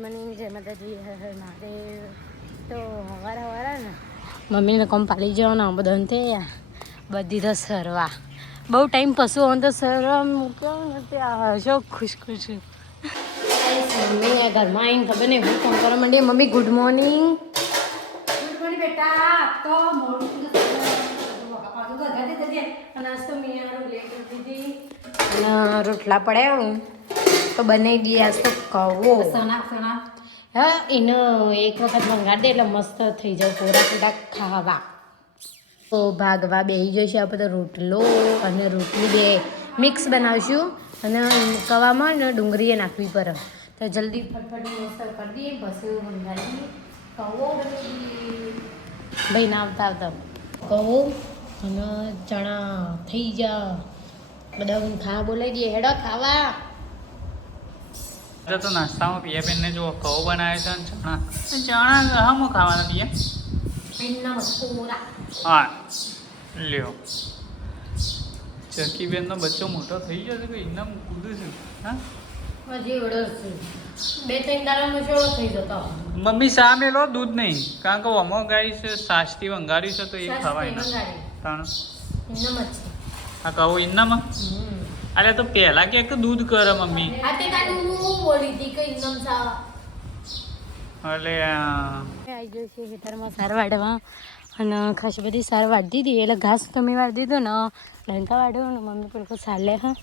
Morning જય માતાજી હર હર મહાદેવ. તો હવારા ને મમ્મીને કોમ પાલી જવાના બધાને તે બધી તો સરવા બહુ ટાઈમ પશુ હોય તો સરવા મૂક્યો ને ત્યાં જો ખુશ ખુશ મમ્મી ઘરમાં આવીને ખબર નહીં હું ફોન કરવા માંડી. Mummy good morning. Good morning બેટા. તો મોડું નાસ્તો મેં લેટ દીધી અને રોટલા પડ્યા તો બનાવી દઈએ. આજ તો કહો હા એનો એક વખત મંગાડી દે એટલે મસ્ત થઈ જાય પૂરા પૂરા ખાવા. તો ભાગવા બેસી જશે આપણે તો રોટલો અને રોટલી બે મિક્સ બનાવીશું અને કવામાં ને ડુંગળીએ નાખવી પડે તો જલ્દી ફટફટ મસ્ત કરી દઈએ. પછી મંગાડી કહો ભાઈ ના આવતા આવતા કહો અને ચણા થઈ જા બધા ખાવા બોલાવી દઈએ. હેડો ખાવા. તો નાસ્તામાં પિયા બેનને જો કહો બનાવે છે ચણા ચણા હમ ખાવાના પિયા હા લ્યો. ચકી બેનનો બચ્ચો મોટો થઈ જશે કે ઇનામ કૂદું છું હા મમ્મી શા મેલો દૂધ નહીં કારણ કે અમો ગાય છે સાસથી વંગારી છે તો એ ખવાય ના હા કહો ઇનામાં અરે તો પહેલા કે દૂધ કરે મમ્મી અલે આવી ગયો છે ખેતરમાં સાર વાળવા અને ખાસ બધી સાર વાળી દીધી એટલે ઘાસ તમે વાળી દીધો ને ડંકા વાળ્યો ને મમ્મી પેલો ચાલે હા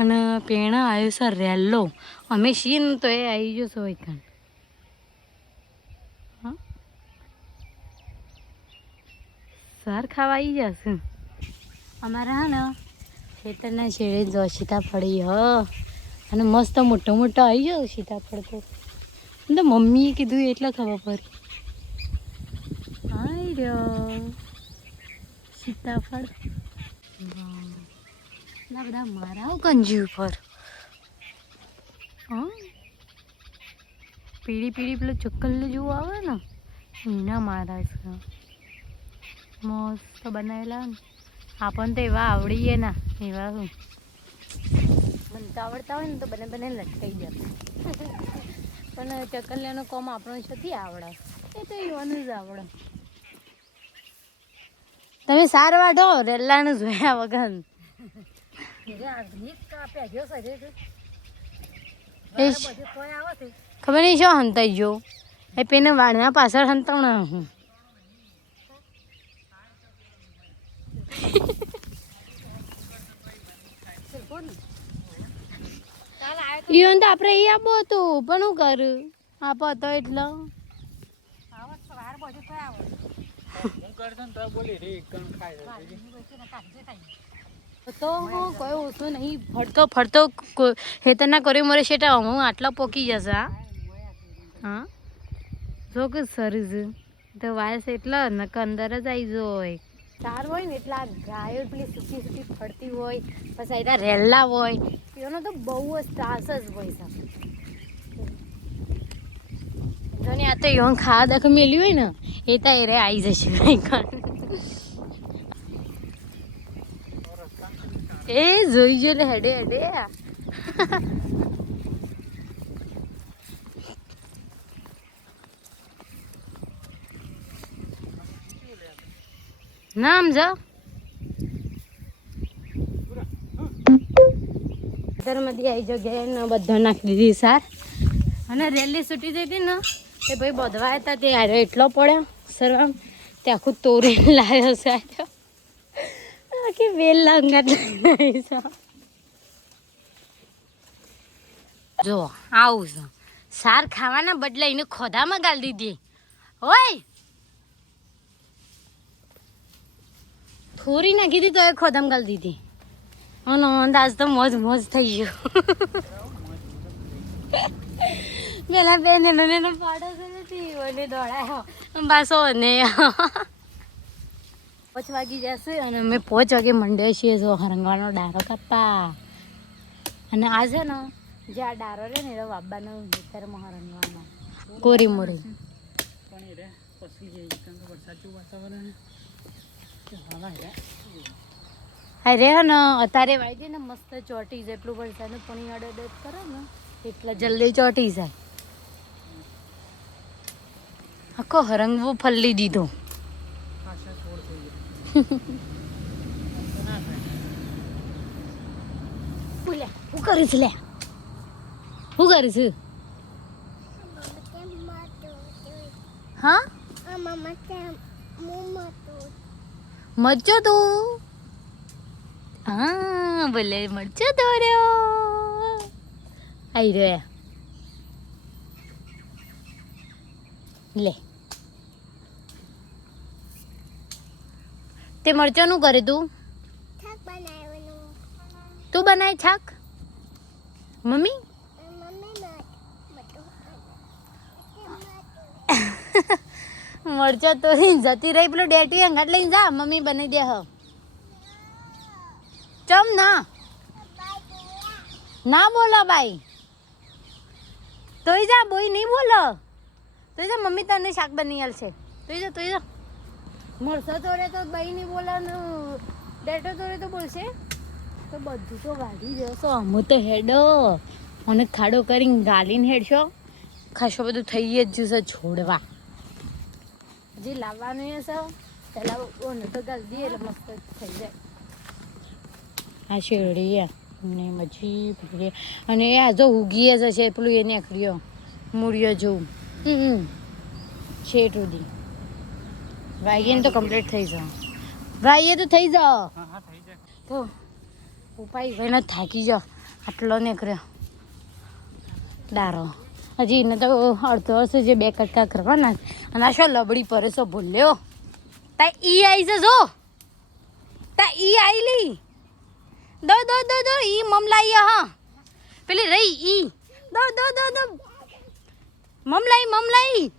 અને પેણા આવ્યો છે રેલો અમે છીએ ને તો એ આવી જશો એકન હા સાર ખાવા આવી જશે અમારા હા ને ખેતરના છેડે જો સીતાફળી હ અને મસ્ત મોટો મોટો આવી ગયો સીતાફળ તો મમ્મીએ કીધું એટલે ખબર પડી. હાય રહ્યો સીતાફળ ના બધા મારા કંજી ઉપર હા પીળી પીળી પેલું ચક્કલ જેવું આવે ને એના મારા છે મસ્ત બનાવેલા ને આપણને તો એવા આવડીએ ના એવા શું મને તો આવડતા હોય ને તો બને બને લટકાઈ જતા પણ ચકલિયાનો કોમ આપણો છથી આવડે એ તો એવાનું જ આવડે. તમે સાર વાઢો રેલાને જોયા વગર ખબર નહીં શું હંતાઈ જો એ પેને વાળના પાછળ હંતાવણા હું ઈવન તો આપણે એ આપો હતું પણ હું કરું આપો હતો એટલે તો હું કોઈ ઓછું નહીં ફરતો ફરતો હેતરના કર્યો મરે છે હું આટલા પોકી જશે હા જો કે સરસ તો વાયસ એટલા નક અંદર જ આવી જોય ચાર હોય ને એટલા ગાયો પેલી સૂકી સૂકી ફરતી હોય પછી એટલા રેલા હોય એનો તો બહુ જ ત્રાસ જ હોય છે આ તો એવું ખાવા દખ મેલ્યું હોય ને એ તો એ રે આવી જશે એ જોઈ જો ને હેડે હેડે ના સમજો ધર્મથી આવી જગ્યાએ બધા નાખી દીધી સાર અને રેલી છૂટી જઈ હતી ને તે ભાઈ બધવા હતા તે આવ્યો એટલો પડ્યો સરવા તે આખું તોરીને લાવ્યો છે આખી વેલ લાંગા જો આવું છે સાર ખાવાના બદલે એને ખોદામાં ગાળી દીધી હોય થોડી નાખી દીધી તો એ ખોદામાં ગાળી દીધી અને અંદાજ તો મોજ મોજ થઈ ગયો પેલા બેન એને પાડો નથી ઓને દોડાયો પાછો ને 5 વાગી જશે અને અમે 5 વાગે મંડ્યા છીએ જો હરંગવાનો ડારો કાપા અને આ છે ને જે આ ડારો રે ને એ બાબાનો ખેતરમાં હરંગવાનો કોરી મોરી અરે હા ને અત્યારે વાઈ દે ને મસ્ત ચોટી જાય એટલું વરસાદ પાણી અડદ કરે ને એટલે જલ્દી ચોટી જાય. આખો હરંગવો ફલ્લી દીધો. શું કરીશ લે? શું કરીશ? હા મરચો તું હા બોલે મરચો દોર્યો આઈ રહ્યો લે તે મરચો નું કરે તું તું બનાય છાક મમ્મી મરચો તો જતી રહી પેલો ડેટી અંગાટ લઈને જા મમ્મી બનાવી દે હ ચમ ના ના બોલો ભાઈ તોય જા બોય નહીં બોલો તોય જા મમ્મી તને શાક બની આલશે તોય જા મરચો તોરે તો ભાઈ નહીં બોલે ને ડેટો તોરે તો બોલશે તો બધું તો ગાડી જશો અમુ તો હેડો અને ખાડો કરીને ગાલીને હેડશો ખાસો બધું થઈ જ જશે છોડવા હજી લાવવાનું હશે પેલા ઓને તો ગાલી દઈએ એટલે મસ્ત થઈ જાય આ શેરડી ને મજી અને આ જો ઉગી જશે પેલું એ નીકળ્યો મૂળિયો જોવું છેટ સુધી વાગીને તો કમ્પ્લીટ થઈ જાવ ભાઈએ તો થઈ જાવ તો ઉપાય ભાઈને થાકી જાઓ આટલો નીકળ્યો ડારો હજી એને તો અડધો વર્ષે જે 2 કટકા કરવાના અને આ શું લબડી પડે છો ભૂલ્યો તા ઈ આવી છે જો તા ઈ આઈલી દો ઈ મમલાઈ હા પેલી રહી ઈ દો મમલાઈ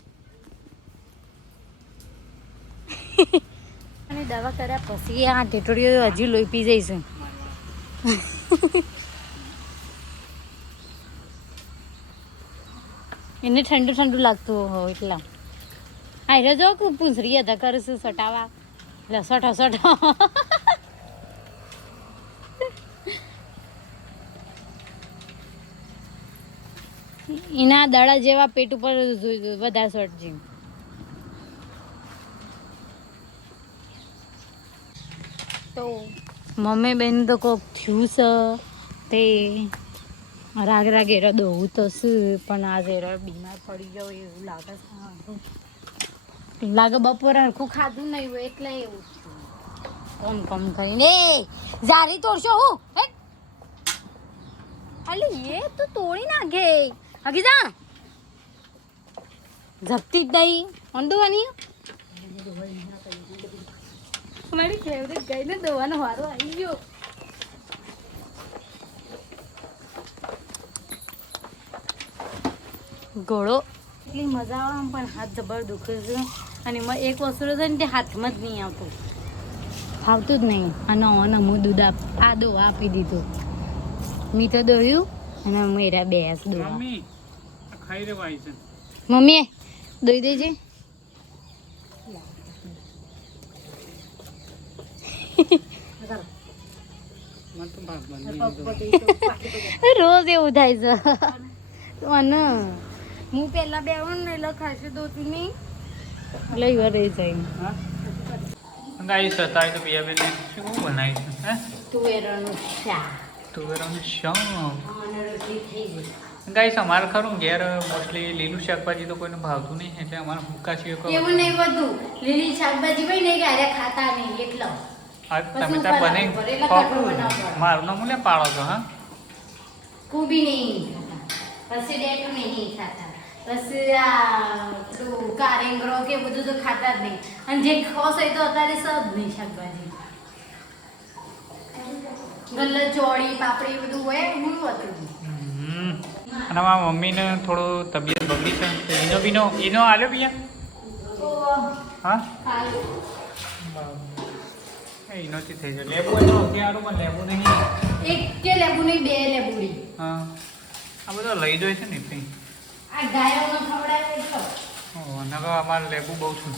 અને દવા કર્યા પછી આ ટેટડીઓ હજી લોહી પી જાય છે એને ઠંડુ લાગતું હોય એટલા આયરે જો પૂંછરી હતા કરીશું સટાવા એટલે સટો એના દાડા જેવા પેટ ઉપર વધારે સટજી તો મમ્મી બેન તો કોક થયું છે તે રાગે દોવું તો શું પણ આજે બીમાર પડી જાવ એવું લાગે બપોરે હરખું ખાધું નહીં હોય એટલે એવું કમ કરીને જારી તોડશો હું અલે એ તો તોડી નાખે હગી જા ઝપતી જ નહીં અંદુવાની મારી ફેવરેટ ગાયને દવાનો વારો આવી ગયો ઘોડો એટલી મજા આવે પણ હાથ જબર દુખે છે અને એમાં એક વસ્તુ છે ને તે હાથમાં જ નહીં આવતું ફાવતું જ નહીં અને હું દૂધ આ દો આપી દીધું મી તો દોયું અને મેરા બેસ દોવા મમ્મી દોઈ દેજે રોજ એવું થાય છે અને હું પેલા બે આવું ને એટલે ખાસી દોતું નહીં એટલે એ રહી જાય ગાઈસ હતા તો બે બેન શું બનાવી છે હે તુવેરનું શાક શાક અને રોટલી થઈ ગઈ ગાઈસ અમારે ખરું ઘેર મોસ્ટલી લીલું શાકભાજી તો કોઈને ભાવતું નહીં એટલે અમારે ભૂકા છીએ એવું નહીં બધું લીલી શાકભાજી હોય ને ક્યારે ખાતા નહીં એટલો તમે ત્યાં બનાવી મારું નામ લે પાડો છો હા કુબી નહીં ખાતા પછી ડેટું નહીં ખાતા પછી આ પેલું કારેંગરો કે બધું તો ખાતા જ નહીં અને જે ખોસ હોય તો અત્યારે સબ નહીં શાકભાજી ગલ્લ ચોળી પાપડી બધું હોય હું હતું અને મારા મમ્મીને થોડું તબિયત બગડી છે એનો આલ્યો બીયા હા એનોથી થઈ જાય લેબુ એનો અગિયારમાં લેબુ નહીં એક કે લેબુ નહીં બે લેબુડી હા આ બધા લઈ જાય છે ને એટલે આ ગાયોને ખવડાવે તો અમારે લેબુ બહુ છું